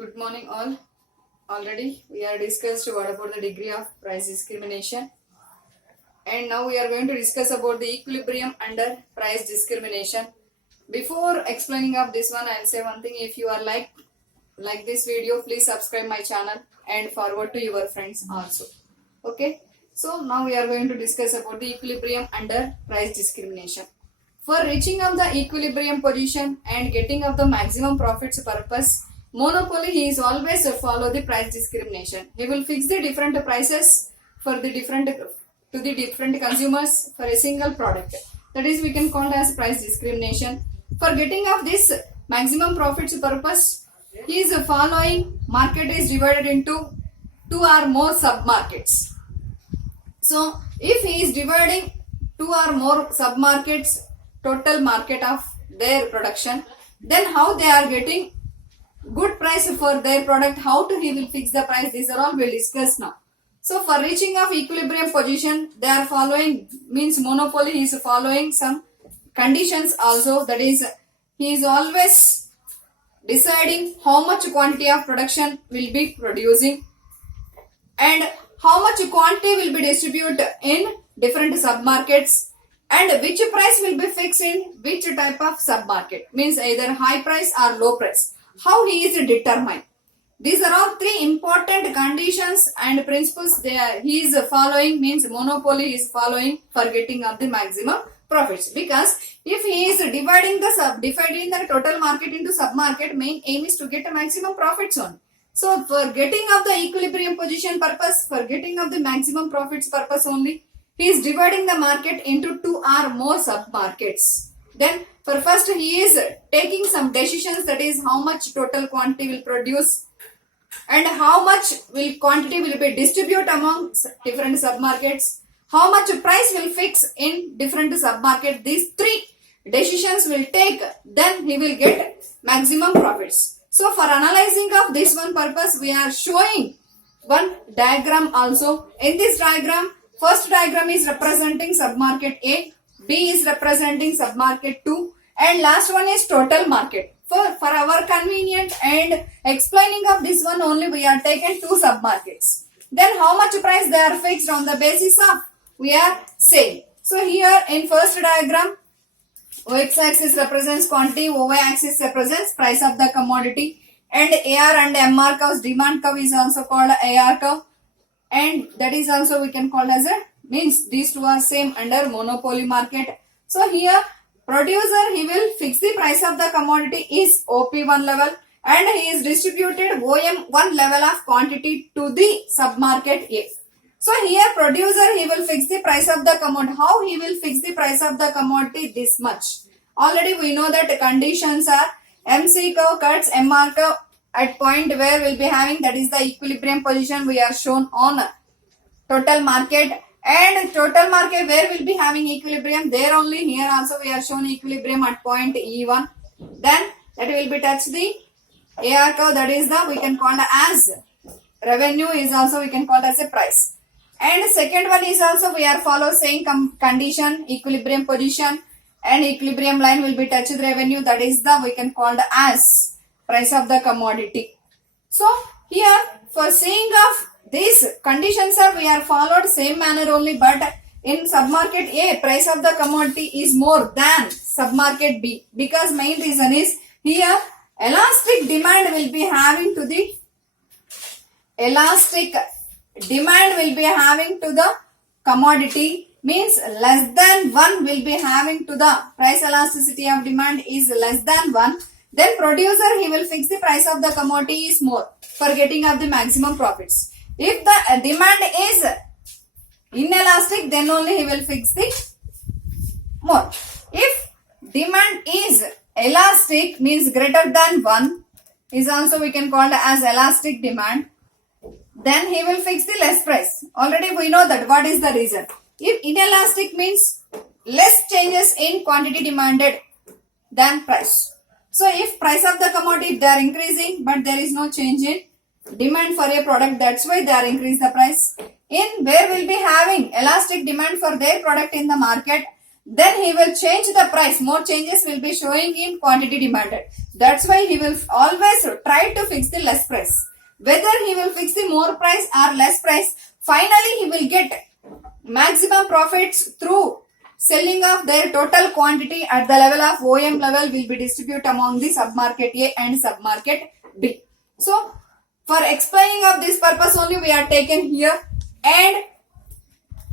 Good morning all. Already we are discussed what about the degree of price discrimination, and now we are going to discuss about the equilibrium under price discrimination. Before explaining of this one, I'll say one thing. If you are like this video, please subscribe my channel and forward to your friends also. Okay. So now we are going to discuss about the equilibrium under price discrimination. For reaching of the equilibrium position and getting of the maximum profits purpose, monopoly he is always follow the price discrimination. He will fix the different prices for the different consumers for a single product. That is we can call as price discrimination. For getting of this maximum profits purpose, he is following market is divided into two or more sub markets. So if he is dividing two or more sub markets, total market of their production, then how they are getting good price for their product, how to he will fix the price, these are all we'll discuss now. So for reaching of equilibrium position, they are following, means monopoly is following some conditions also. That is, he is always deciding how much quantity of production will be producing and how much quantity will be distributed in different sub markets, and which price will be fixed in which type of sub market, means either high price or low price. How he is determined. These are all three important conditions and principles he is following, means monopoly is following for getting of the maximum profits. Because if he is dividing the total market into sub market, main aim is to get a maximum profits on. So for getting of the equilibrium position purpose, for getting of the maximum profits purpose only, he is dividing the market into two or more sub markets. Then for first he is taking some decisions, that is how much total quantity will produce and how much quantity will be distributed among different sub markets, how much price will fix in different sub market. These three decisions will take, then he will get maximum profits. So for analyzing of this one purpose, we are showing one diagram also. In this diagram, first diagram is representing submarket A, B is representing submarket 2, and last one is total market. For our convenient and explaining of this one only, we are taken two submarkets. Then how much price they are fixed on the basis of we are saying. So here in first diagram, x-axis represents quantity, y-axis represents price of the commodity, and AR and MR curves, demand curve is also called AR curve, and that is also we can call as a, means these two are same under monopoly market. So here producer he will fix the price of the commodity is OP1 level, and he is distributed OM1 level of quantity to the submarket A. So here producer he will fix the price of the commodity. How he will fix the price of the commodity? This much. Already we know that conditions are MC curve cuts MR curve at point where we'll be having, that is the equilibrium position we are shown on total market, and total market where we'll be having equilibrium, there only here also we are shown equilibrium at point E1. Then that will be touch the AR curve, that is the we can call as revenue, is also we can call as a price. And second one is also we are follow same condition, equilibrium position, and equilibrium line will be touched revenue, that is the we can call as price of the commodity. So here for seeing of these conditions are we are followed same manner only, but in submarket A price of the commodity is more than submarket B, because main reason is here elastic demand will be having to the commodity, means less than 1 will be having to the price elasticity of demand is less than 1. Then producer he will fix the price of the commodity is more for getting of the maximum profits. If the demand is inelastic, then only he will fix the more. If demand is elastic, means greater than 1, is also we can call as elastic demand, then he will fix the less price. Already we know that what is the reason. If inelastic means less changes in quantity demanded than price. So if price of the commodity they are increasing but there is no change in demand for a product, that's why they are increase the price. In where will be having elastic demand for their product in the market, then he will change the price. More changes will be showing in quantity demanded. That's why he will always try to fix the less price. Whether he will fix the more price or less price, finally he will get maximum profits through selling of their total quantity at the level of OM level will be distributed among the submarket A and submarket B. So, for explaining of this purpose only we are taken here, and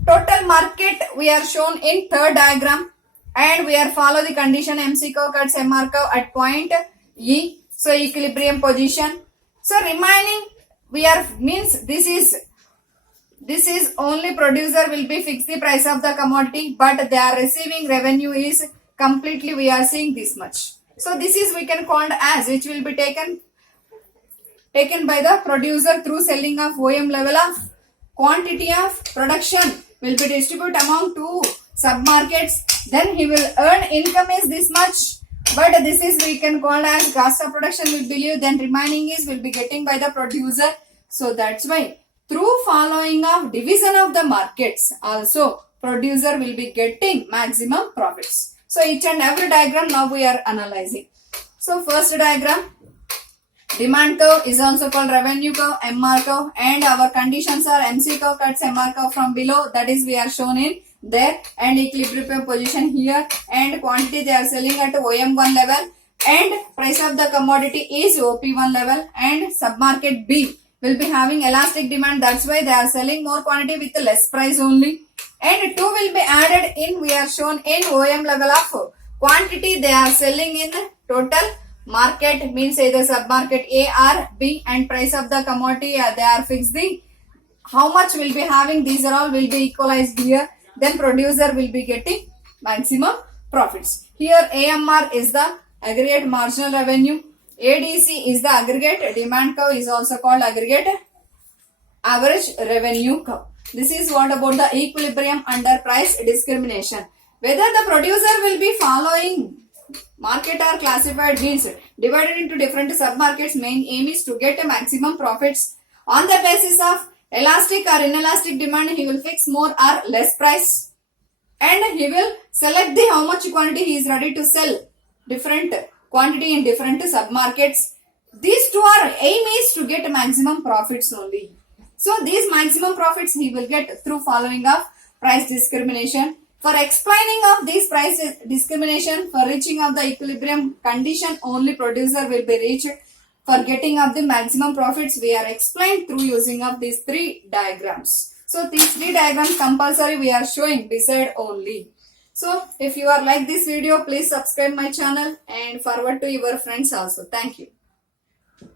total market we are shown in third diagram, and we are follow the condition MC curve cuts MR curve at point E. So, equilibrium position. So, remaining we are means this is only producer will be fix the price of the commodity, but they are receiving revenue is completely we are seeing this much. So this is we can call as which will be taken by the producer through selling of OM level of quantity of production will be distributed among two submarkets. Then he will earn income is this much, but this is we can call as cost of production will be leave, then remaining is will be getting by the producer. So that's why through following of division of the markets also producer will be getting maximum profits. So each and every diagram now we are analyzing. So first diagram, demand curve is also called revenue curve, MR curve, and our conditions are MC curve cuts MR curve from below, that is we are shown in there, and equilibrium position here, and quantity they are selling at OM1 level, and price of the commodity is OP1 level, and submarket B will be having elastic demand, that's why they are selling more quantity with less price only, and 2 will be added in, we are shown in OM level of quantity they are selling in total market, means either submarket A or B, and price of the commodity they are fixed the how much will be having, these are all will be equalized here, then producer will be getting maximum profits. Here AMR is the aggregate marginal revenue, ADC is the aggregate demand curve, is also called aggregate average revenue curve. This is what about the equilibrium under price discrimination. Whether the producer will be following market are classified means divided into different submarkets, main aim is to get a maximum profits on the basis of elastic or inelastic demand. He will fix more or less price, and he will select the how much quantity he is ready to sell different quantity in different submarkets. These two are aim is to get maximum profits only. So these maximum profits he will get through following of price discrimination. For explaining of these price discrimination, for reaching of the equilibrium condition, only producer will be reached. For getting of the maximum profits, we are explained through using of these 3 diagrams. So these 3 diagrams compulsory we are showing beside only. So if you are like this video, please subscribe my channel and forward to your friends also. Thank you.